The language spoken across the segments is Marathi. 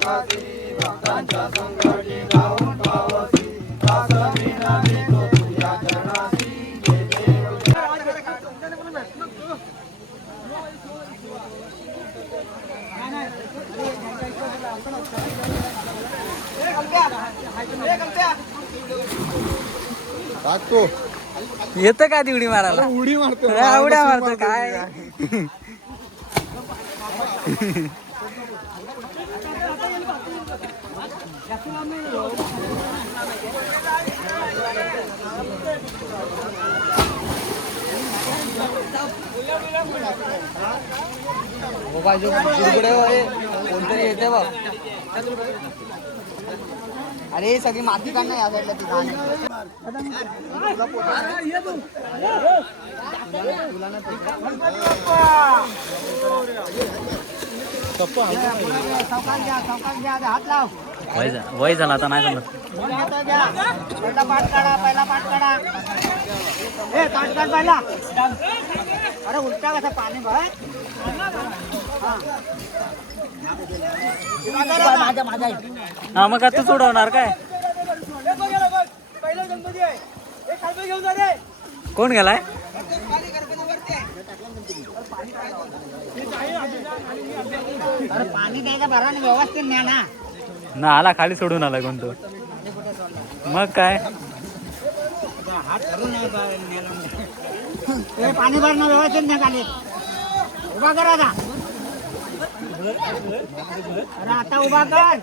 भक्तांच्या संकटी पावसी दास तो तुझ्या टाकतो येतं का ती उडी मारायला? उडी मारतो. उड्या मारतो. काय? हो पाहिजे दुर्गडे कोणतरी येते बघ अरे सगळी माती का नाही या साईडला ती घाण हात लाव वय वय झालं आता नाही समजत काढा पहिला काढा अरे उलटा कसा पाणी हा मग आता तू सोडवणार काय? कोण गेलाय? अरे पाणी नाही का बरा व्यवस्थित नाही ना. ना आला खाली सोडून आला कोणतो मग काय? नाही पाणी भरणं व्यवस्थित न्या खाली. उभा करा आता. अरे आता उभा कर.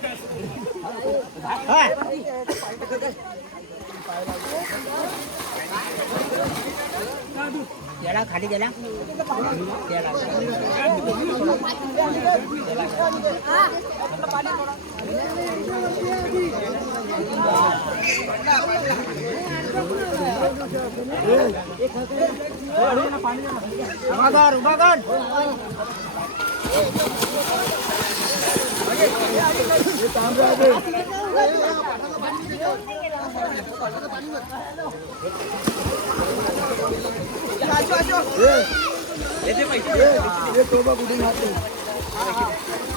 गेला खाली गेला. गेला. उभा कर उभा कर बापरे मारे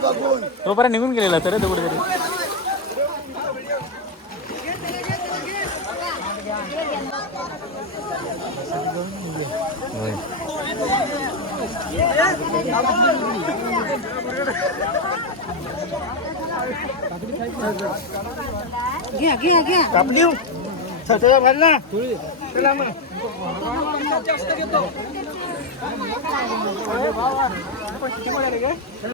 बघून तोपर्यंत निघून गेलेला तर तो कुठेतरी होय. घ्या घ्या घ्या. सतरा घाल ना. चला मग